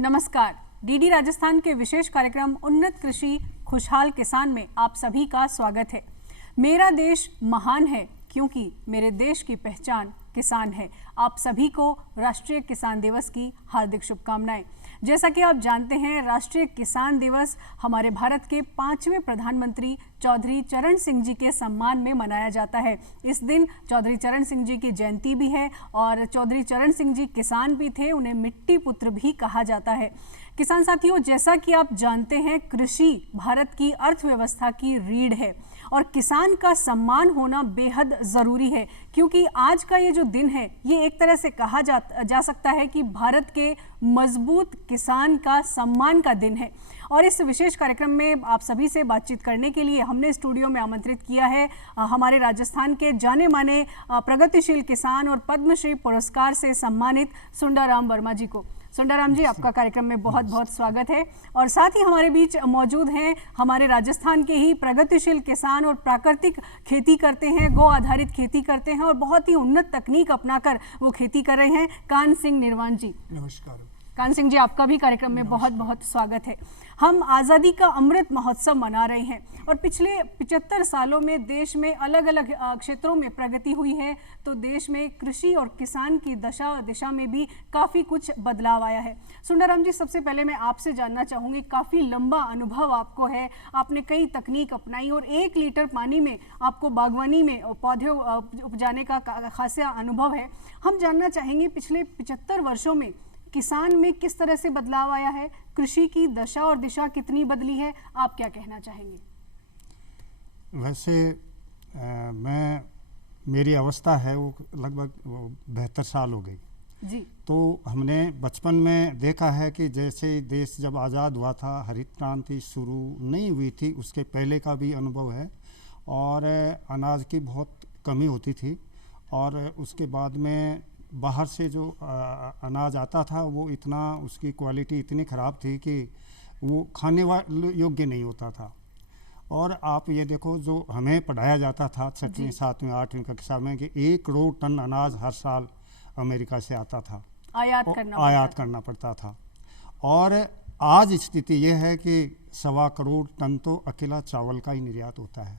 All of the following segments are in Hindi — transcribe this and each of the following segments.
नमस्कार। डीडी राजस्थान के विशेष कार्यक्रम उन्नत कृषि खुशहाल किसान में आप सभी का स्वागत है। मेरा देश महान है क्योंकि मेरे देश की पहचान किसान है। आप सभी को राष्ट्रीय किसान दिवस की हार्दिक शुभकामनाएं। जैसा कि आप जानते हैं, राष्ट्रीय किसान दिवस हमारे भारत के 5वें प्रधानमंत्री चौधरी चरण सिंह जी के सम्मान में मनाया जाता है। इस दिन चौधरी चरण सिंह जी की जयंती भी है और चौधरी चरण सिंह जी किसान भी थे, उन्हें मिट्टी पुत्र भी कहा जाता है। किसान साथियों, जैसा कि आप जानते हैं, कृषि भारत की अर्थव्यवस्था की रीढ़ है और किसान का सम्मान होना बेहद ज़रूरी है, क्योंकि आज का ये जो दिन है, ये एक तरह से कहा जा सकता है कि भारत के मजबूत किसान का सम्मान का दिन है। और इस विशेष कार्यक्रम में आप सभी से बातचीत करने के लिए हमने स्टूडियो में आमंत्रित किया है हमारे राजस्थान के जाने माने प्रगतिशील किसान और पद्मश्री पुरस्कार से सम्मानित सुंदराम वर्मा जी को। सुंदराम जी, आपका कार्यक्रम में बहुत बहुत स्वागत है। और साथ ही हमारे बीच मौजूद हैं हमारे राजस्थान के ही प्रगतिशील किसान और प्राकृतिक खेती करते हैं, गौ आधारित खेती करते हैं और बहुत ही उन्नत तकनीक अपनाकर वो खेती कर रहे हैं, कान सिंह निर्वाण जी। नमस्कार। कान सिंह जी, आपका भी कार्यक्रम में बहुत बहुत स्वागत है। हम आज़ादी का अमृत महोत्सव मना रहे हैं और पिछले 75 सालों में देश में अलग अलग क्षेत्रों में प्रगति हुई है, तो देश में कृषि और किसान की दशा और दिशा में भी काफ़ी कुछ बदलाव आया है। सुंदराम जी, सबसे पहले मैं आपसे जानना चाहूँगी, काफ़ी लंबा अनुभव आपको है, आपने कई तकनीक अपनाई और 1 लीटर पानी में आपको बागवानी में पौधे उपजाने का खासा अनुभव है। हम जानना चाहेंगे, पिछले 75 वर्षों में किसान में किस तरह से बदलाव आया है, कृषि की दशा और दिशा कितनी बदली है, आप क्या कहना चाहेंगे? वैसे मेरी अवस्था है वो लगभग 72 साल हो गई जी। तो हमने बचपन में देखा है कि जैसे देश जब आज़ाद हुआ था, हरित क्रांति शुरू नहीं हुई थी, उसके पहले का भी अनुभव है और अनाज की बहुत कमी होती थी और उसके बाद में बाहर से जो अनाज आता था वो इतना, उसकी क्वालिटी इतनी ख़राब थी कि वो खाने योग्य नहीं होता था। और आप ये देखो, जो हमें पढ़ाया जाता था 6वीं 7वीं 8वीं कक्षा में कि 1 करोड़ टन अनाज हर साल अमेरिका से आता था, आयात करना पड़ता था। और आज स्थिति ये है कि 1.25 करोड़ टन तो अकेला चावल का ही निर्यात होता है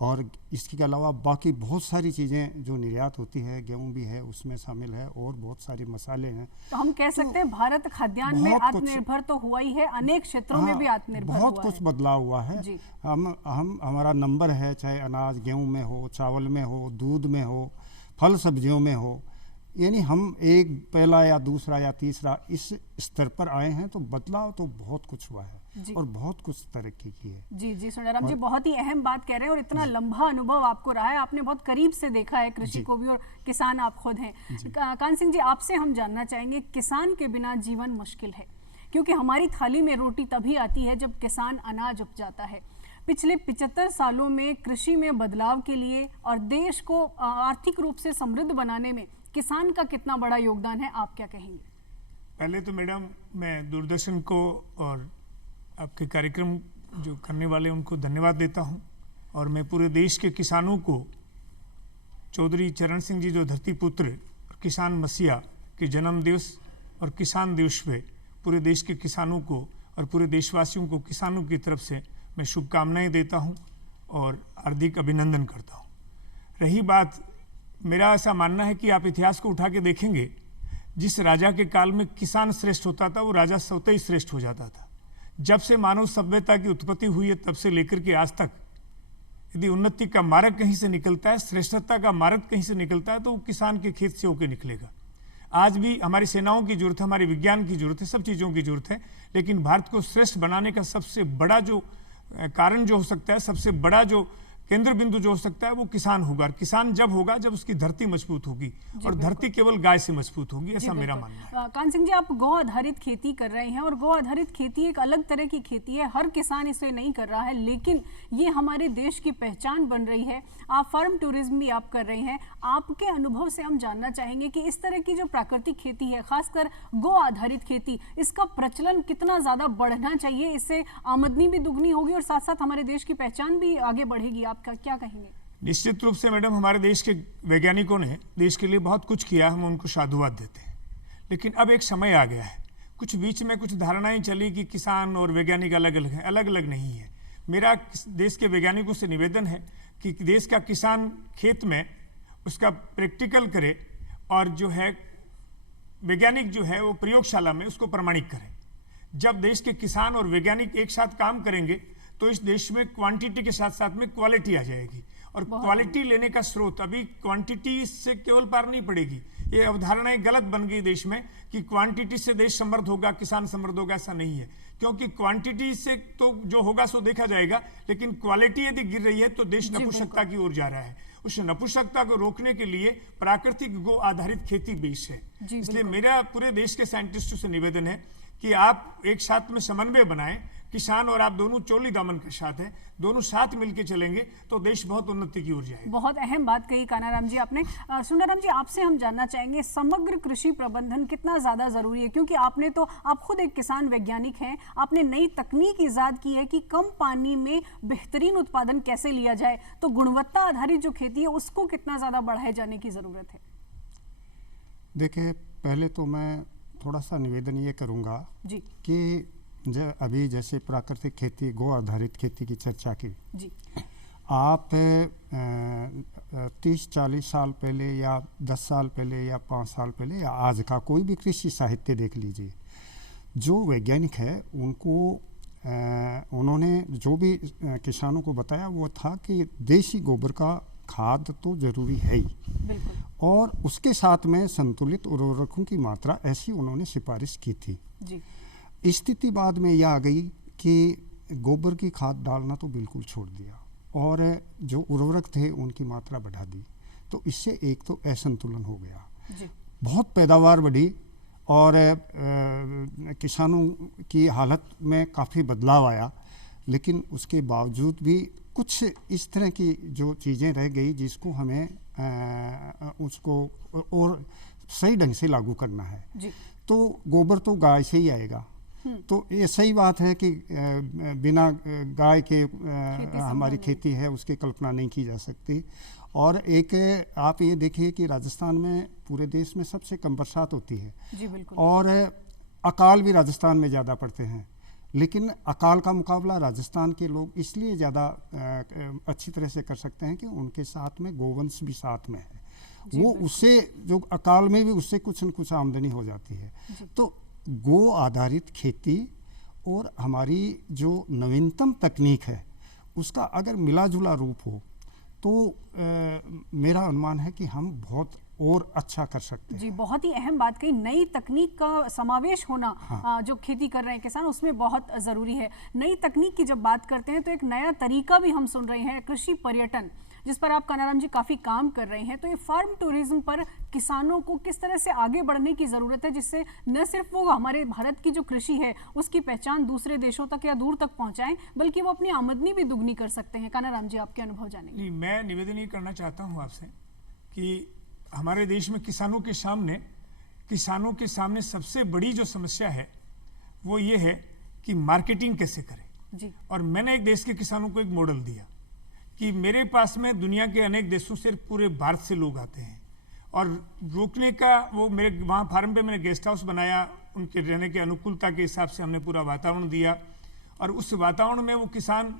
और इसके अलावा बाकी बहुत सारी चीज़ें जो निर्यात होती है, गेहूं भी है उसमें शामिल है और बहुत सारे मसाले हैं। तो हम कह सकते हैं भारत खाद्यान्न में आत्मनिर्भर तो हुआ ही है, अनेक क्षेत्रों में भी आत्मनिर्भर हुआ है। बहुत कुछ बदलाव हुआ है। हमारा नंबर है, चाहे अनाज गेहूं में हो, चावल में हो, दूध में हो, फल सब्जियों में हो, यानी हम एक पहला या दूसरा या तीसरा इस स्तर पर आए हैं। तो बदलाव तो बहुत कुछ हुआ है और बहुत कुछ तरक्की की है। जी जी, सुंदराम जी, बहुत ही अहम बात कह रहे हैं और इतना लंबा अनुभव आपको रहा है, आपने बहुत करीब से देखा है कृषि को भी और किसान आप खुद हैं। कान सिंह जी, आपसे हम जानना चाहेंगे, किसान के बिना जीवन मुश्किल है, क्योंकि हमारी थाली में रोटी तभी आती है जब किसान अनाज उपजाता है। पिछले 75 सालों में कृषि में बदलाव के लिए और देश को आर्थिक रूप से समृद्ध बनाने में किसान का कितना बड़ा योगदान है, आप क्या कहेंगे? पहले तो मैडम, मैं दूरदर्शन को और आपके कार्यक्रम जो करने वाले उनको धन्यवाद देता हूं और मैं पूरे देश के किसानों को चौधरी चरण सिंह जी जो धरती पुत्र और किसान मसीहा के जन्म दिवस और किसान दिवस पे पूरे देश के किसानों को और पूरे देशवासियों को किसानों की तरफ से मैं शुभकामनाएं देता हूं और हार्दिक अभिनंदन करता हूं। रही बात, मेरा ऐसा मानना है कि आप इतिहास को उठा के देखेंगे, जिस राजा के काल में किसान श्रेष्ठ होता था वो राजा स्वतः ही श्रेष्ठ हो जाता था। जब से मानव सभ्यता की उत्पत्ति हुई है तब से लेकर के आज तक यदि उन्नति का मार्ग कहीं से निकलता है, श्रेष्ठता का मार्ग कहीं से निकलता है, तो वो किसान के खेत से होकर निकलेगा। आज भी हमारी सेनाओं की जरूरत है, हमारे विज्ञान की जरूरत है, सब चीज़ों की जरूरत है, लेकिन भारत को श्रेष्ठ बनाने का सबसे बड़ा जो कारण जो हो सकता है, सबसे बड़ा जो केंद्र बिंदु जो हो सकता है वो किसान होगा। किसान जब होगा जब उसकी धरती मजबूत होगी और धरती केवल गाय से मजबूत होगी, ऐसा मेरा मानना है। कान सिंह जी, आप गौ आधारित खेती कर रहे हैं और गौ आधारित खेती एक अलग तरह की खेती है, हर किसान इसे नहीं कर रहा है, लेकिन ये हमारे देश की पहचान बन रही है। आप फार्म टूरिज्म भी आप कर रहे हैं, आपके अनुभव से हम जानना चाहेंगे कि इस तरह की जो प्राकृतिक खेती है, खासकर गौ आधारित खेती, इसका प्रचलन कितना ज़्यादा बढ़ना चाहिए, इससे आमदनी भी दुगनी होगी और साथ साथ हमारे देश की पहचान भी आगे बढ़ेगी, आप क्या कहेंगे? निश्चित रूप से मैडम, हमारे देश के वैज्ञानिकों ने देश के लिए बहुत कुछ किया, हम उनको साधुवाद देते हैं, लेकिन अब एक समय आ गया है कुछ बीच में कुछ धारणाएं चली कि किसान और वैज्ञानिक अलग अलग हैं। अलग अलग नहीं है। मेरा देश के वैज्ञानिकों से निवेदन है कि देश का किसान खेत में उसका प्रैक्टिकल करे और जो है वैज्ञानिक जो है वो प्रयोगशाला में उसको प्रमाणित करें। जब देश के किसान और वैज्ञानिक एक साथ काम करेंगे तो इस देश में क्वांटिटी के साथ साथ में क्वालिटी आ जाएगी। और क्वालिटी लेने का स्रोत अभी क्वांटिटी से केवल पार नहीं पड़ेगी। ये अवधारणाएं गलत बन गई देश में कि क्वांटिटी से देश समृद्ध होगा, किसान समृद्ध होगा। ऐसा नहीं है, क्योंकि क्वांटिटी से तो जो होगा सो देखा जाएगा, लेकिन क्वालिटी यदि गिर रही है तो देश नपुंसकता की ओर जा रहा है। उस नपुंसकता को रोकने के लिए प्राकृतिक गो आधारित खेती बेस है। इसलिए मेरा पूरे देश के साइंटिस्टों से निवेदन है कि आप एक साथ में समन्वय बनाएं। किसान और आप दोनों चोली दामन के साथ हैं, दोनों साथ मिलकर चलेंगे तो देश बहुत उन्नति की ओर जाएगा। बहुत अहम बात कही कानाराम जी आपने। सुंदराम जी, आपसे हम जानना चाहेंगे समग्र कृषि प्रबंधन कितना ज्यादा जरूरी है, क्योंकि आप खुद एक किसान वैज्ञानिक हैं। आपने नई तकनीक इजाद की है कि कम पानी में बेहतरीन उत्पादन कैसे लिया जाए, तो गुणवत्ता आधारित जो खेती है उसको कितना ज्यादा बढ़ाए जाने की जरूरत है। देखिए, पहले तो मैं थोड़ा सा निवेदन ये करूँगा जी कि अभी जैसे प्राकृतिक खेती, गो आधारित खेती की चर्चा की जी, आप 30-40 साल पहले या 10 साल पहले या 5 साल पहले या आज का कोई भी कृषि साहित्य देख लीजिए। जो वैज्ञानिक है उन्होंने जो भी किसानों को बताया वो था कि देसी गोबर का खाद तो जरूरी है ही, बिल्कुल, और उसके साथ में संतुलित उर्वरकों की मात्रा ऐसी उन्होंने सिफारिश की थी। जी, स्थिति बाद में यह आ गई कि गोबर की खाद डालना तो बिल्कुल छोड़ दिया और जो उर्वरक थे उनकी मात्रा बढ़ा दी। तो इससे एक तो असंतुलन हो गया, जी, बहुत पैदावार बढ़ी और किसानों की हालत में काफ़ी बदलाव आया। लेकिन उसके बावजूद भी कुछ इस तरह की जो चीज़ें रह गई जिसको हमें उसको और सही ढंग से लागू करना है। जी, तो गोबर तो गाय से ही आएगा। तो ये सही बात है कि बिना गाय के हमारी खेती है उसकी कल्पना नहीं की जा सकती। और एक आप ये देखिए कि राजस्थान में पूरे देश में सबसे कम बरसात होती है। जी, बिल्कुल, और अकाल भी राजस्थान में ज़्यादा पड़ते हैं। लेकिन अकाल का मुकाबला राजस्थान के लोग इसलिए ज़्यादा अच्छी तरह से कर सकते हैं कि उनके साथ में गोवंश भी साथ में है। वो उससे जो अकाल में भी उससे कुछ न कुछ आमदनी हो जाती है। तो गो आधारित खेती और हमारी जो नवीनतम तकनीक है उसका अगर मिला जुला रूप हो तो मेरा अनुमान है कि हम बहुत और अच्छा कर सकते हैं। जी, बहुत ही अहम बात कही। नई तकनीक का समावेश होना, हाँ। जो खेती कर रहे हैं किसान, उसमें बहुत ज़रूरी है। नई तकनीक की जब बात करते हैं तो एक नया तरीका भी हम सुन रहे हैं, कृषि पर्यटन, जिस पर आप कानाराम जी काफ़ी काम कर रहे हैं। तो ये फार्म टूरिज्म पर किसानों को किस तरह से आगे बढ़ने की ज़रूरत है, जिससे न सिर्फ वो हमारे भारत की जो कृषि है उसकी पहचान दूसरे देशों तक या दूर तक पहुँचाएं, बल्कि वो अपनी आमदनी भी दुगनी कर सकते हैं। कानाराम जी, आपके अनुभव जानेंगे। मैं निवेदन ये करना चाहता हूँ आपसे कि हमारे देश में किसानों के सामने सबसे बड़ी जो समस्या है वो ये है कि मार्केटिंग कैसे करें। जी, और मैंने एक देश के किसानों को एक मॉडल दिया कि मेरे पास में दुनिया के अनेक देशों से, पूरे भारत से लोग आते हैं और रोकने का वो मेरे वहाँ फार्म पे मैंने गेस्ट हाउस बनाया, उनके रहने के अनुकूलता के हिसाब से हमने पूरा वातावरण दिया और उस वातावरण में वो किसान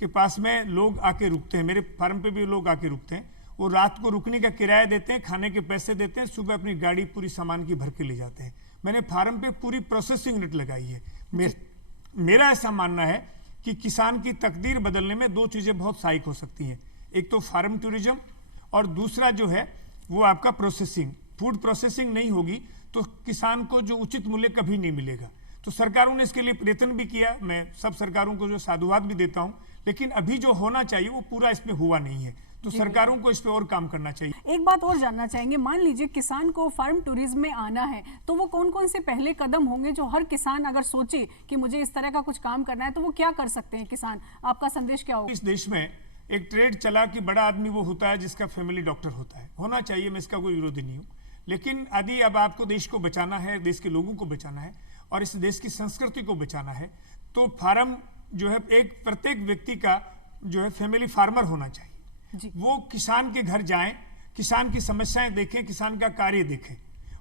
के पास में लोग आके रुकते हैं। मेरे फार्म पे भी लोग आके रुकते हैं। वो रात को रुकने का किराया देते हैं, खाने के पैसे देते हैं, सुबह अपनी गाड़ी पूरी सामान की भर के ले जाते हैं। मैंने फार्म पे पूरी प्रोसेसिंग यूनिट लगाई है। मेरा ऐसा मानना है कि किसान की तकदीर बदलने में दो चीज़ें बहुत सहायक हो सकती हैं। एक तो फार्म टूरिज्म और दूसरा जो है वो आपका प्रोसेसिंग। फूड प्रोसेसिंग नहीं होगी तो किसान को जो उचित मूल्य कभी नहीं मिलेगा। तो सरकारों ने इसके लिए प्रयत्न भी किया, मैं सब सरकारों को जो साधुवाद भी देता हूँ, लेकिन अभी जो होना चाहिए वो पूरा इसमें हुआ नहीं है। तो सरकारों को इस पे और काम करना चाहिए। एक बात और जानना चाहेंगे, मान लीजिए किसान को फार्म टूरिज्म में आना है तो वो कौन कौन से पहले कदम होंगे जो हर किसान अगर सोचे कि मुझे इस तरह का कुछ काम करना है तो वो क्या कर सकते हैं किसान? आपका संदेश क्या होगा? इस देश में एक ट्रेड चला कि बड़ा आदमी वो होता है जिसका फैमिली डॉक्टर होता है, होना चाहिए, मैं इसका कोई विरोधी नहीं हूँ। लेकिन यदि अब आपको देश को बचाना है, देश के लोगों को बचाना है और इस देश की संस्कृति को बचाना है तो फार्म जो है एक प्रत्येक व्यक्ति का जो है फैमिली फार्मर होना चाहिए। वो किसान के घर जाएं, किसान की समस्याएं देखें, किसान का कार्य देखें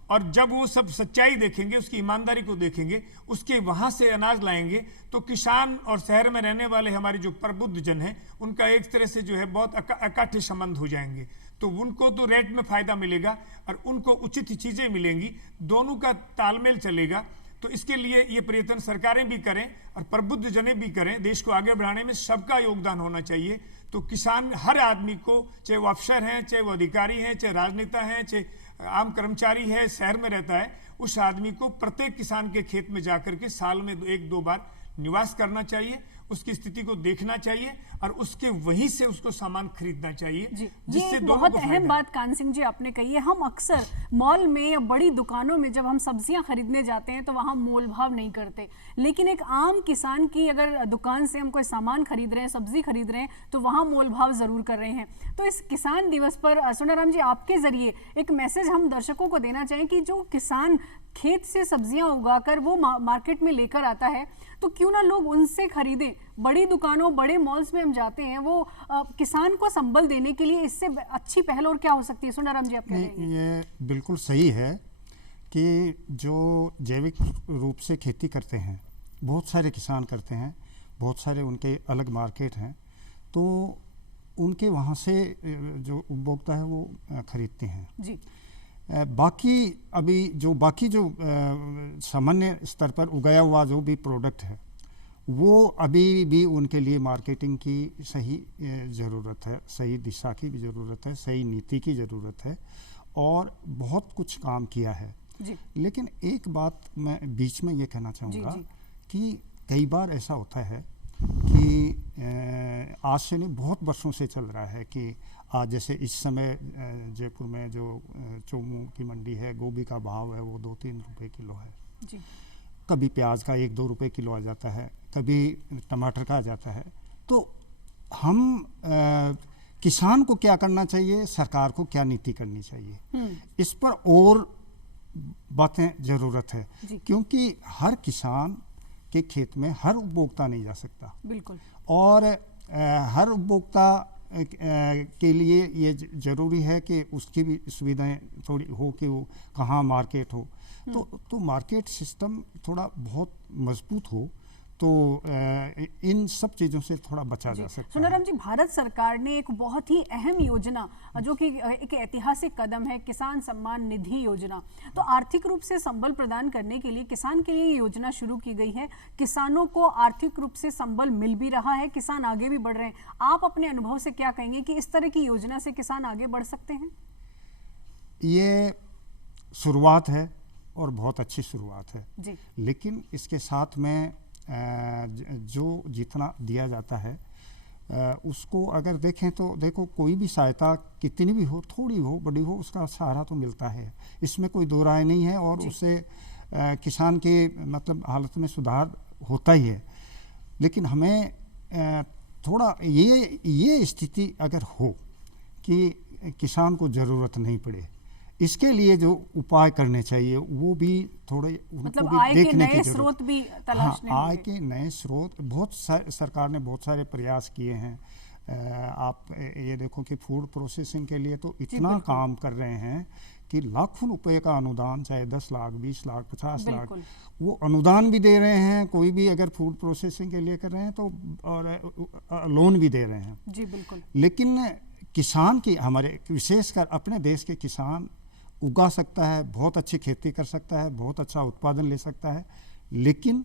और जब वो सब सच्चाई देखेंगे, उसकी ईमानदारी को देखेंगे, उसके वहाँ से अनाज लाएंगे, तो किसान और शहर में रहने वाले हमारे जो प्रबुद्ध जन हैं उनका एक तरह से जो है बहुत इकट्ठे संबंध हो जाएंगे। तो उनको तो रेट में फ़ायदा मिलेगा और उनको उचित चीज़ें मिलेंगी, दोनों का तालमेल चलेगा। तो इसके लिए ये प्रयत्न सरकारें भी करें और प्रबुद्ध जने भी करें। देश को आगे बढ़ाने में सबका योगदान होना चाहिए। तो किसान, हर आदमी को, चाहे वो अफसर हैं, चाहे वो अधिकारी हैं, चाहे राजनेता हैं, चाहे आम कर्मचारी है, शहर में रहता है, उस आदमी को प्रत्येक किसान के खेत में जाकर के साल में 1-2 बार निवास करना चाहिए, उसकी स्थिति को देखना चाहिए और उसके वहीं से उसको सामान खरीदना चाहिए, जिससे बहुत अहम बात कान सिंह जी आपने कही है। हम अक्सर मॉल में या बड़ी दुकानों में जब हम सब्जियां खरीदने जाते हैं तो वहां मोल भाव नहीं करते, लेकिन एक आम किसान की अगर दुकान से हम कोई सामान खरीद रहे हैं, सब्जी खरीद रहे हैं, तो वहां मोल भाव जरूर कर रहे हैं। तो इस किसान दिवस पर सुनाराम जी, आपके जरिए एक मैसेज हम दर्शकों को देना चाहें कि जो किसान खेत से सब्जियां उगाकर वो मार्केट में लेकर आता है, तो क्यों ना लोग उनसे खरीदें। बड़ी दुकानों, बड़े मॉल्स में हम जाते हैं, वो किसान को संबल देने के लिए इससे अच्छी पहल और क्या हो सकती है? सुनाराम जी, आप कह रहे हैं। ये बिल्कुल सही है कि जो जैविक रूप से खेती करते हैं, बहुत सारे किसान करते हैं, बहुत सारे उनके अलग मार्केट हैं, तो उनके वहाँ से जो उपभोक्ता है वो खरीदते हैं जी। बाकी अभी जो सामान्य स्तर पर उगाया हुआ जो भी प्रोडक्ट है, वो अभी भी उनके लिए मार्केटिंग की सही ज़रूरत है, सही दिशा की भी ज़रूरत है, सही नीति की ज़रूरत है, और बहुत कुछ काम किया है जी। लेकिन एक बात मैं बीच में ये कहना चाहूँगा कि कई बार ऐसा होता है कि आज से नहीं, बहुत वर्षों से चल रहा है कि आज जैसे इस समय जयपुर में जो चोमू की मंडी है, गोभी का भाव है वो 2-3 रुपए किलो है जी। कभी प्याज का 1-2 रुपए किलो आ जाता है, कभी टमाटर का आ जाता है। तो हम किसान को क्या करना चाहिए, सरकार को क्या नीति करनी चाहिए, इस पर और बातें ज़रूरत है, क्योंकि हर किसान के खेत में हर उपभोक्ता नहीं जा सकता। बिल्कुल। और हर उपभोक्ता के लिए ये ज़रूरी है कि उसकी भी सुविधाएं थोड़ी हो कि वो कहाँ मार्केट हो, तो मार्केट सिस्टम थोड़ा बहुत मजबूत हो, तो इन सब चीज़ों से थोड़ा बचा जा सकता है। सुनाराम जी, भारत सरकार ने एक बहुत ही अहम योजना, जो कि एक ऐतिहासिक कदम है, किसान सम्मान निधि योजना। तो आर्थिक रूप से संबल प्रदान करने के लिए किसान के लिए योजना शुरू की गई है। किसानों को आर्थिक रूप से संबल मिल भी रहा है, किसान आगे भी बढ़ रहे हैं। आप अपने अनुभव से क्या कहेंगे कि इस तरह की योजना से किसान आगे बढ़ सकते हैं? ये शुरुआत है और बहुत अच्छी शुरुआत है जी। लेकिन इसके साथ में जो जितना दिया जाता है उसको अगर देखें तो देखो, कोई भी सहायता कितनी भी हो, थोड़ी हो बड़ी हो, उसका सहारा तो मिलता है, इसमें कोई दो राय नहीं है, और उससे किसान के मतलब हालत में सुधार होता ही है। लेकिन हमें थोड़ा ये स्थिति अगर हो कि किसान को ज़रूरत नहीं पड़े, इसके लिए जो उपाय करने चाहिए वो भी थोड़े मतलब आय के नए स्रोत भी तलाशने होंगे। आय के नए स्रोत बहुत सरकार ने बहुत सारे प्रयास किए हैं। आप ये देखो कि फूड प्रोसेसिंग के लिए तो इतना काम कर रहे हैं कि लाखों रुपए का अनुदान, चाहे 10 लाख, 20 लाख, 50 लाख, वो अनुदान भी दे रहे हैं। कोई भी अगर फूड प्रोसेसिंग के लिए कर रहे हैं तो और लोन भी दे रहे हैं। जी बिल्कुल। लेकिन किसान की, हमारे विशेषकर अपने देश के किसान उगा सकता है, बहुत अच्छी खेती कर सकता है, बहुत अच्छा उत्पादन ले सकता है, लेकिन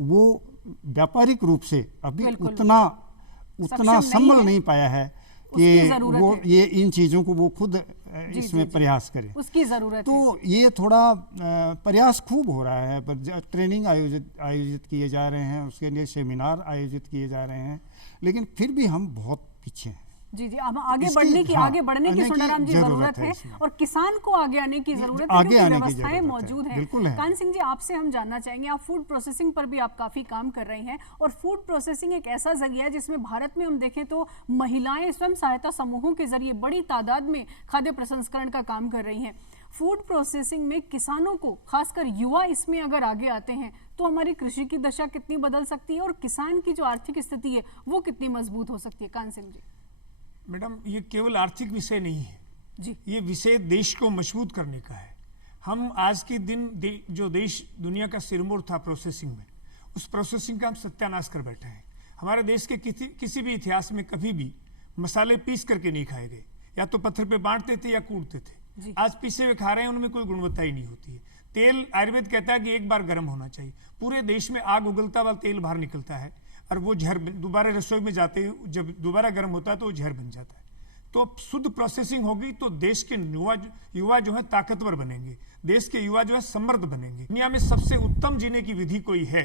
वो व्यापारिक रूप से अभी उतना संभल नहीं पाया है कि वो ये इन चीज़ों को वो खुद इसमें प्रयास करे। उसकी ज़रूरत तो ये थोड़ा प्रयास खूब हो रहा है, पर ट्रेनिंग आयोजित किए जा रहे हैं, उसके लिए सेमिनार आयोजित किए जा रहे हैं, लेकिन फिर भी हम बहुत पीछे हैं। जी जी, हम आगे बढ़ने की सुनाराम जी जरूरत है, और किसान को आगे आने की जरूरत है, क्योंकि व्यवस्थाएं मौजूद हैं। कान सिंह जी, आपसे हम जानना चाहेंगे, आप फूड प्रोसेसिंग पर भी आप काफी काम कर रहे हैं, और फूड प्रोसेसिंग एक ऐसा जरिया है जिसमें भारत में हम देखें तो महिलाएं स्वयं सहायता समूहों के जरिए बड़ी तादाद में खाद्य प्रसंस्करण का काम कर रही हैं। फूड प्रोसेसिंग में किसानों को, खासकर युवा इसमें अगर आगे आते हैं तो हमारी कृषि की दशा कितनी बदल सकती है, और किसान की जो आर्थिक स्थिति है वो कितनी मजबूत हो सकती है? कान सिंह जी। मैडम, ये केवल आर्थिक विषय नहीं है जी, ये विषय देश को मजबूत करने का है। हम आज के दिन जो देश दुनिया का सिरमौर था प्रोसेसिंग में, उस प्रोसेसिंग का हम सत्यानाश कर बैठे हैं। हमारे देश के किसी भी इतिहास में कभी भी मसाले पीस करके नहीं खाए गए, या तो पत्थर पे बांटते थे या कूटते थे। आज पीसे हुए खा रहे हैं, उनमें कोई गुणवत्ता ही नहीं होती है। तेल, आयुर्वेद कहता है कि एक बार गर्म होना चाहिए। पूरे देश में आग उगलता हुआ तेल बाहर निकलता है और वो जहर दोबारा रसोई में जाते ही जब दोबारा गर्म होता है तो वो जहर बन जाता है। तो शुद्ध प्रोसेसिंग होगी तो देश के युवा जो है ताकतवर बनेंगे, देश के युवा जो है समृद्ध बनेंगे। दुनिया में सबसे उत्तम जीने की विधि कोई है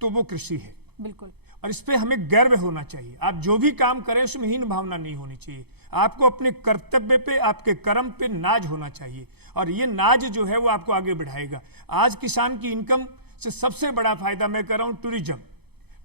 तो वो कृषि है। बिल्कुल। और इस पे हमें गर्व होना चाहिए। आप जो भी काम करें उसमें हीन भावना नहीं होनी चाहिए। आपको अपने कर्तव्य पे, आपके कर्म पे नाज होना चाहिए, और ये नाज जो है वो आपको आगे बढ़ाएगा। आज किसान की इनकम से सबसे बड़ा फायदा मैं कर रहा हूँ टूरिज्म।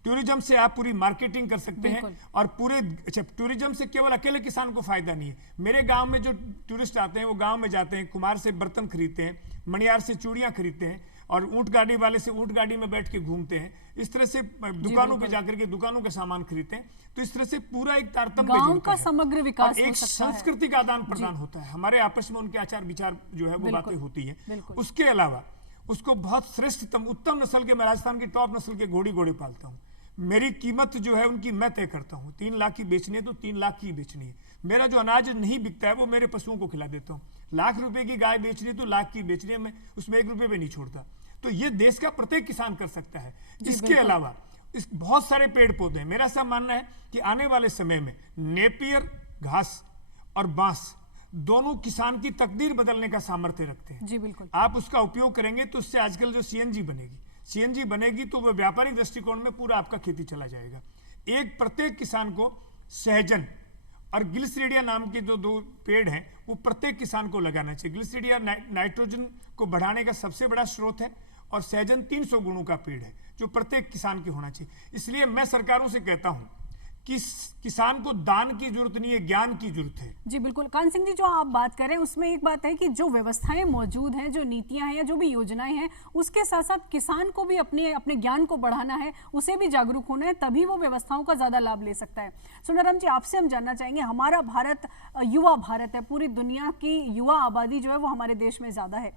टूरिज्म से आप पूरी मार्केटिंग कर सकते हैं, और पूरे टूरिज्म से केवल अकेले किसान को फायदा नहीं है। मेरे गांव में जो टूरिस्ट आते हैं वो गांव में जाते हैं, कुम्हार से बर्तन खरीदते हैं, मणियार से चूड़ियां खरीदते हैं, और ऊंट गाड़ी वाले से ऊंट गाड़ी में बैठ के घूमते हैं। इस तरह से दुकानों पे जाकर के दुकानों का सामान खरीदते हैं। तो इस तरह से पूरा एक तारतम्य गांव का समग्र विकास एक संस्कृति का आदान प्रदान होता है। हमारे आपस में उनके आचार विचार जो है वो बातें होती है। उसके अलावा उसको बहुत श्रेष्ठतम उत्तम नस्ल के, मैं राजस्थान की टॉप नस्ल के घोड़ी पालता हूँ। मेरी कीमत जो है उनकी मैं तय करता हूँ। 3 लाख की बेचनी है तो 3 लाख की बेचनी है। मेरा जो अनाज नहीं बिकता है वो मेरे पशुओं को खिला देता हूँ। लाख रुपए की गाय बेचनी है तो लाख की बेचनी है, मैं उसमें 1 रुपये भी नहीं छोड़ता। तो ये देश का प्रत्येक किसान कर सकता है। इसके अलावा इस बहुत सारे पेड़ पौधे हैं। मेरा ऐसा मानना है कि आने वाले समय में नेपियर घास और बांस दोनों किसान की तकदीर बदलने का सामर्थ्य रखते हैं। जी बिल्कुल। आप उसका उपयोग करेंगे तो उससे आजकल जो सीएनजी बनेगी तो वो व्यापारिक दृष्टिकोण में पूरा आपका खेती चला जाएगा। एक प्रत्येक किसान को सहजन और ग्लिसरीडिया नाम के जो 2 पेड़ हैं वो प्रत्येक किसान को लगाना चाहिए। ग्लिसरीडिया नाइट्रोजन को बढ़ाने का सबसे बड़ा स्रोत है, और सहजन 300 गुणों का पेड़ है जो प्रत्येक किसान के होना चाहिए। इसलिए मैं सरकारों से कहता हूं कि किसान को दान की जरूरत नहीं है, ज्ञान की जरूरत है। जी बिल्कुल। कान सिंह जी, जो आप बात कर रहे हैं उसमें एक बात है कि जो व्यवस्थाएं मौजूद हैं, जो नीतियां हैं या जो भी योजनाएं हैं, उसके साथ साथ किसान को भी अपने ज्ञान को बढ़ाना है, उसे भी जागरूक होना है, तभी वो व्यवस्थाओं का ज्यादा लाभ ले सकता है। सुंदरराम जी, आपसे हम जानना चाहेंगे, हमारा भारत युवा भारत है, पूरी दुनिया की युवा आबादी जो है वो हमारे देश में ज्यादा है।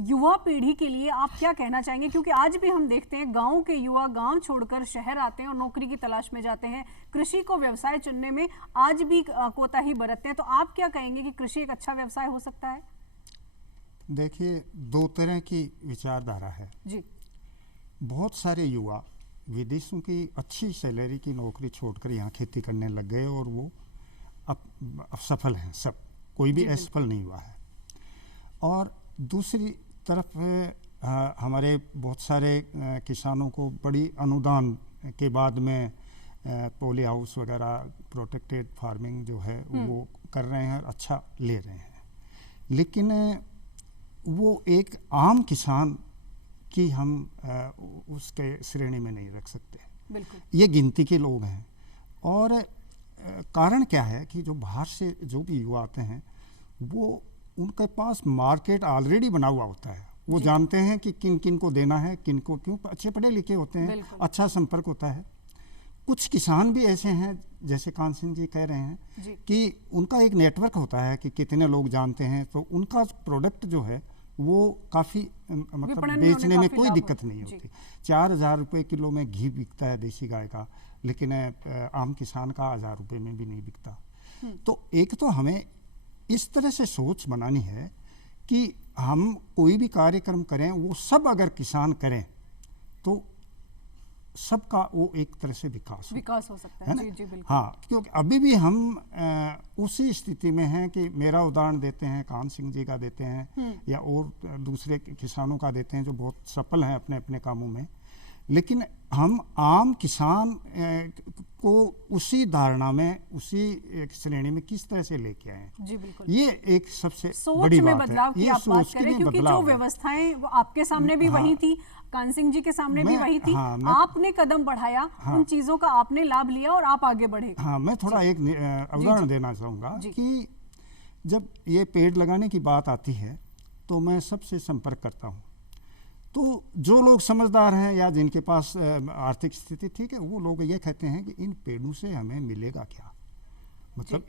युवा पीढ़ी के लिए आप क्या कहना चाहेंगे? क्योंकि आज भी हम देखते हैं गांव के युवा गांव छोड़कर शहर आते हैं और नौकरी की तलाश में जाते हैं, कृषि को व्यवसाय चुनने में आज भी कोताही बरतते हैं। तो आप क्या कहेंगे कि कृषि एक अच्छा व्यवसाय हो सकता है? देखिए, 2 तरह की विचारधारा है जी। बहुत सारे युवा विदेशों की अच्छी सैलरी की नौकरी छोड़कर यहाँ खेती करने लग गए, और वो अब सफल हैं सब, कोई भी असफल नहीं हुआ है। और दूसरी तरफ हमारे बहुत सारे किसानों को बड़ी अनुदान के बाद में पॉली हाउस वगैरह, प्रोटेक्टेड फार्मिंग जो है वो कर रहे हैं और अच्छा ले रहे हैं। लेकिन वो एक आम किसान की हम उसके श्रेणी में नहीं रख सकते। बिल्कुल। ये गिनती के लोग हैं। और कारण क्या है कि जो बाहर से जो भी युवा आते हैं वो उनके पास मार्केट ऑलरेडी बना हुआ होता है। वो जानते हैं कि किन किन को देना है, किन को क्यों, अच्छे पढ़े लिखे होते हैं, अच्छा संपर्क होता है। कुछ किसान भी ऐसे हैं, जैसे कान सिंह जी कह रहे हैं कि उनका एक नेटवर्क होता है कि कितने लोग जानते हैं, तो उनका प्रोडक्ट जो है वो काफ़ी मतलब बेचने में कोई दिक्कत नहीं होती। 4,000 रुपये किलो में घी बिकता है देसी गाय का, लेकिन आम किसान का 1,000 रुपये में भी नहीं बिकता। तो एक तो हमें इस तरह से सोच बनानी है कि हम कोई भी कार्यक्रम करें वो सब अगर किसान करें तो सबका वो एक तरह से विकास हो सकता है। जी जी बिल्कुल। हाँ, क्योंकि अभी भी हम उसी स्थिति में हैं कि मेरा उदाहरण देते हैं, कान सिंह जी का देते हैं या और दूसरे किसानों का देते हैं जो बहुत सफल हैं अपने अपने कामों में, लेकिन हम आम किसान को उसी धारणा में, उसी एक श्रेणी में किस तरह से लेके आए। जी बिल्कुल। ये एक सबसे बड़ी बात है। बदलाव की आप बात करें, क्योंकि जो व्यवस्थाएं वो आपके सामने भी वही थी, कान सिंह जी के सामने भी वही थी। आपने कदम बढ़ाया, उन चीजों का आपने लाभ लिया और आप आगे बढ़े। हाँ, मैं थोड़ा एक उदाहरण देना चाहूँगा कि जब ये पेड़ लगाने की बात आती है तो मैं सबसे संपर्क करता हूँ। तो जो लोग समझदार हैं या जिनके पास आर्थिक स्थिति ठीक है, वो लोग ये कहते हैं कि इन पेड़ों से हमें मिलेगा क्या। मतलब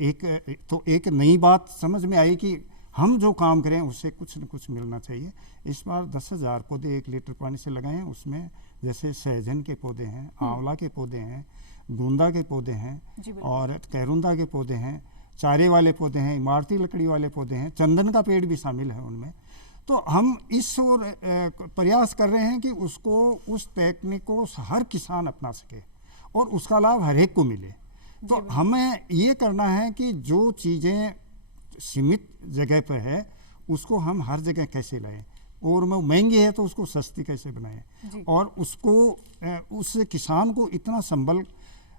एक नई बात समझ में आई कि हम जो काम करें उससे कुछ न कुछ मिलना चाहिए। इस बार 10,000 पौधे 1 लीटर पानी से लगाए हैं। उसमें जैसे सहजन के पौधे हैं, आंवला के पौधे हैं, गोंदा के पौधे हैं और कैरुंदा के पौधे हैं, चारे वाले पौधे हैं, इमारती लकड़ी वाले पौधे हैं, चंदन का पेड़ भी शामिल है उनमें। तो हम इस ओर प्रयास कर रहे हैं कि उसको, उस टेक्निक को हर किसान अपना सके और उसका लाभ हर एक को मिले। तो हमें ये करना है कि जो चीज़ें सीमित जगह पर है उसको हम हर जगह कैसे लाएं, और वो महंगी है तो उसको सस्ती कैसे बनाएं, और उसको उस किसान को इतना संबल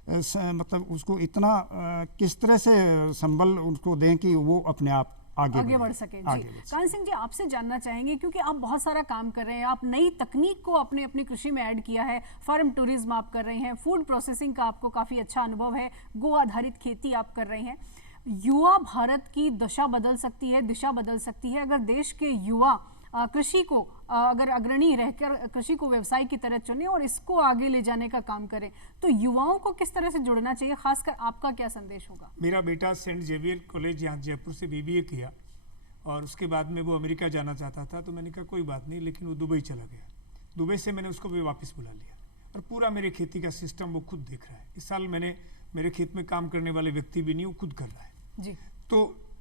मतलब उसको इतना किस तरह से संबल उनको दें कि वो अपने आप आगे बढ़ सके। जी कान सिंह जी, आपसे जानना चाहेंगे, क्योंकि आप बहुत सारा काम कर रहे हैं, आप नई तकनीक को अपने अपनी कृषि में ऐड किया है, फार्म टूरिज्म आप कर रहे हैं, फूड प्रोसेसिंग का आपको काफ़ी अच्छा अनुभव है, गो आधारित खेती आप कर रहे हैं। युवा भारत की दशा बदल सकती है, दिशा बदल सकती है अगर देश के युवा कृषि को अगर अग्रणी रहकर कृषि को व्यवसाय की तरह चुने और इसको आगे ले जाने का काम करें, तो युवाओं को किस तरह से जुड़ना चाहिए? खासकर आपका क्या संदेश होगा? मेरा बेटा सेंट जेवियर कॉलेज यहाँ जयपुर से BBA किया और उसके बाद में वो अमेरिका जाना चाहता था, तो मैंने कहा कोई बात नहीं, लेकिन वो दुबई चला गया। दुबई से मैंने उसको भी वापस बुला लिया और पूरा मेरे खेती का सिस्टम वो खुद देख रहा है। इस साल मैंने मेरे खेत में काम करने वाले व्यक्ति भी नहीं, वो खुद कर रहा है जी। तो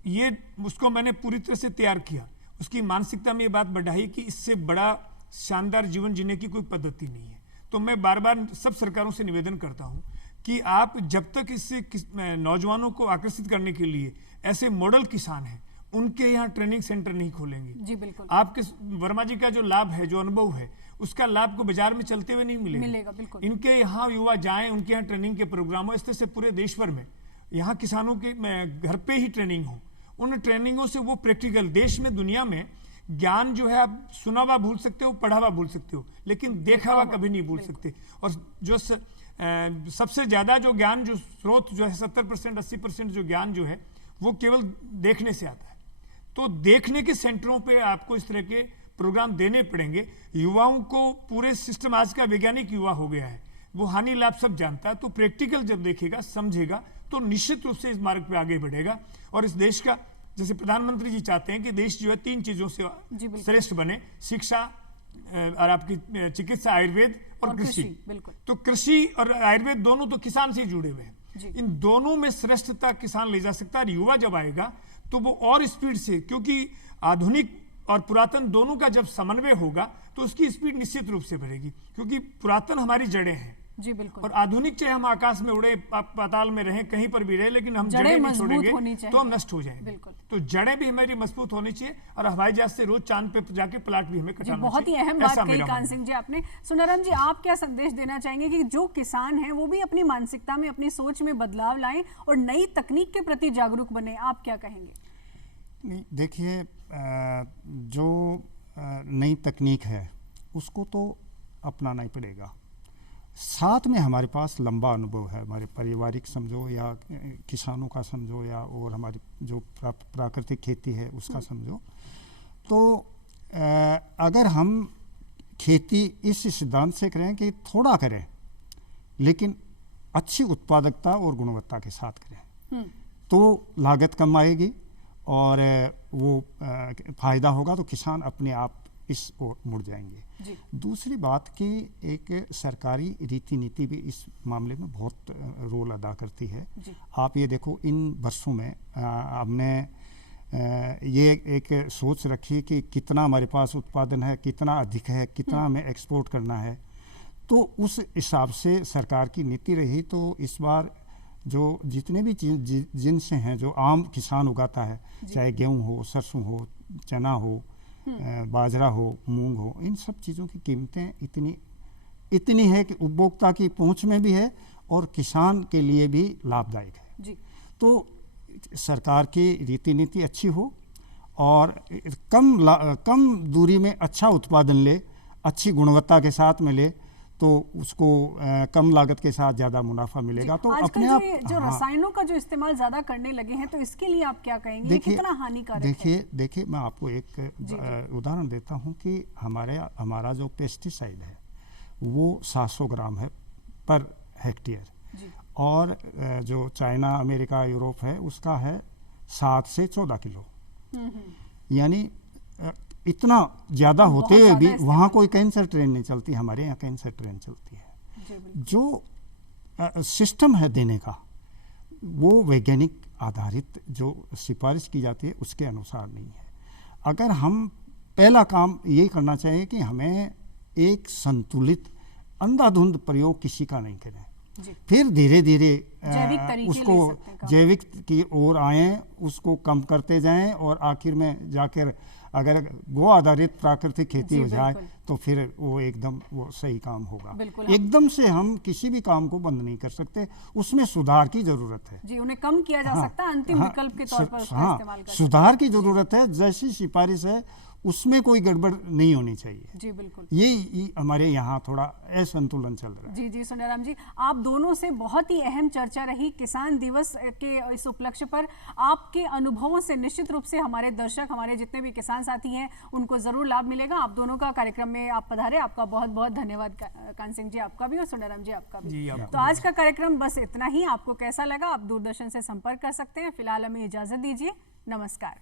ये उसको मैंने पूरी तरह से तैयार किया। उसकी मानसिकता में ये बात बढ़ाई कि इससे बड़ा शानदार जीवन जीने की कोई पद्धति नहीं है। तो मैं बार बार सब सरकारों से निवेदन करता हूं कि आप जब तक इससे नौजवानों को आकर्षित करने के लिए ऐसे मॉडल किसान हैं, उनके यहाँ ट्रेनिंग सेंटर नहीं खोलेंगे। जी बिल्कुल। आपके वर्मा जी का जो लाभ है, जो अनुभव है, उसका लाभ को बाजार में चलते हुए नहीं मिलेगा बिल्कुल। इनके यहाँ युवा जाएं, उनके यहाँ ट्रेनिंग के प्रोग्राम हो, इस तरह से पूरे देश भर में यहाँ किसानों के घर पे ही ट्रेनिंग हो। उन ट्रेनिंगों से वो प्रैक्टिकल, देश में दुनिया में ज्ञान जो है आप सुना हुआ भूल सकते हो, पढ़ा हुआ भूल सकते हो, लेकिन देखा हुआ कभी नहीं भूल सकते। और जो सबसे ज्यादा जो ज्ञान, जो स्रोत जो है 70% 80% जो ज्ञान जो है वो केवल देखने से आता है। तो देखने के सेंटरों पे आपको इस तरह के प्रोग्राम देने पड़ेंगे। युवाओं को पूरे सिस्टम, आज का वैज्ञानिक युवा हो गया है, वो हानि लाभ सब जानता है, तो प्रैक्टिकल जब देखेगा, समझेगा, तो निश्चित रूप से इस मार्ग पे आगे बढ़ेगा। और इस देश का, जैसे प्रधानमंत्री जी चाहते हैं कि देश जो है 3 चीजों से श्रेष्ठ बने, शिक्षा और आपकी चिकित्सा, आयुर्वेद और कृषि। तो कृषि और आयुर्वेद दोनों तो किसान से ही जुड़े हुए हैं। इन दोनों में श्रेष्ठता किसान ले जा सकता है। और युवा जब आएगा तो वो और स्पीड से, क्योंकि आधुनिक और पुरातन दोनों का जब समन्वय होगा तो उसकी स्पीड निश्चित रूप से बढ़ेगी, क्योंकि पुरातन हमारी जड़ें हैं। जी बिल्कुल। और आधुनिक चाहे हम आकाश में उड़े, पाताल में रहें, कहीं पर भी रहे, लेकिन हम जड़ें नहीं छोड़ेंगे तो हम नष्ट हो जाएंगे। तो जड़ें भी हमारी मजबूत होनी चाहिए और हवाई जहाज से रोज चांद पे जाके प्लाट भी हमें कटाना चाहिए। बहुत ही अहम बात कही कान सिंह जी आपने। सुनरम जी, आप क्या संदेश देना चाहेंगे कि जो किसान हैं वो भी अपनी मानसिकता में, अपनी सोच में बदलाव लाएं और नई तकनीक के प्रति जागरूक बने? आप क्या कहेंगे? देखिए, जो नई तकनीक है उसको तो अपनाना ही पड़ेगा। साथ में हमारे पास लंबा अनुभव है, हमारे पारिवारिक समझो या किसानों का समझो, या और हमारी जो प्राकृतिक खेती है उसका समझो। तो अगर हम खेती इस सिद्धांत से करें कि थोड़ा करें लेकिन अच्छी उत्पादकता और गुणवत्ता के साथ करें, तो लागत कम आएगी और वो फायदा होगा, तो किसान अपने आप इस ओर मुड़ जाएंगे। दूसरी बात कि एक सरकारी रीति नीति भी इस मामले में बहुत रोल अदा करती है। आप ये देखो, इन वर्षों में हमने ये एक सोच रखी कि कितना हमारे पास उत्पादन है, कितना अधिक है, कितना हमें एक्सपोर्ट करना है, तो उस हिसाब से सरकार की नीति रही। तो इस बार जो जितने भी जिन्स हैं जो आम किसान उगाता है, चाहे गेहूँ हो, सरसों हो, चना हो, बाजरा हो, मूंग हो, इन सब चीज़ों की कीमतें इतनी है कि उपभोक्ता की पहुंच में भी है और किसान के लिए भी लाभदायक है। जी। तो सरकार की रीति नीति अच्छी हो और कम दूरी में अच्छा उत्पादन ले, अच्छी गुणवत्ता के साथ मिले, तो उसको कम लागत के साथ ज्यादा मुनाफा मिलेगा। तो अपने आप जो रसायनों का जो इस्तेमाल ज्यादा करने लगे हैं, तो इसके लिए आप क्या कहेंगे? कितना हानिकारक है? देखिए मैं आपको एक उदाहरण देता हूं कि हमारा जो पेस्टिसाइड है वो 700 ग्राम है पर हेक्टेयर, और जो चाइना, अमेरिका, यूरोप है उसका है 7 से 14 किलो यानी इतना ज़्यादा होते हुए बहुत भी ज़्यादा वहाँ कोई कैंसर ट्रेन नहीं चलती, हमारे यहाँ कैंसर ट्रेन चलती है। जी बिल्कुल। जो सिस्टम है देने का वो वैज्ञानिक आधारित जो सिफारिश की जाती है उसके अनुसार नहीं है। अगर हम पहला काम ये करना चाहिए कि हमें एक संतुलित अंधाधुंध प्रयोग किसी का नहीं करें, जी फिर धीरे धीरे जैविक तरीके उसको ले सकते हैं काम। जैविक की ओर आएं, उसको कम करते जाएं और आखिर में जाकर अगर गो आधारित प्राकृतिक खेती जी, हो जाए बिल्कुल। तो फिर वो एकदम वो सही काम होगा। बिल्कुल। एकदम से हम किसी भी काम को बंद नहीं कर सकते, उसमें सुधार की जरूरत है। जी, उन्हें कम किया जा सकता है, अंतिम हाँ, विकल्प के तौर पर उसका हाँ, इस्तेमाल कर सकते सुधार की जरूरत है। जैसी सिफारिश है उसमें कोई गड़बड़ नहीं होनी चाहिए। हैं। जी बिल्कुल। ये हमारे यहाँ थोड़ा असंतुलन चल रहा है। जी जी सुनेराम जी, आप दोनों से बहुत ही अहम चर्चा रही किसान दिवस के इस उपलक्ष्य पर। आपके अनुभवों से निश्चित रूप से हमारे दर्शक, हमारे जितने भी किसान साथी हैं, उनको जरूर लाभ मिलेगा। आप दोनों का कार्यक्रम में आप पधारे, आपका बहुत बहुत धन्यवाद। कान सिंह जी आपका भी और सुनेराम जी आपका भी। जी, आपको तो आज का कार्यक्रम बस इतना ही। आपको कैसा लगा आप दूरदर्शन से संपर्क कर सकते हैं। फिलहाल हमें इजाजत दीजिए, नमस्कार।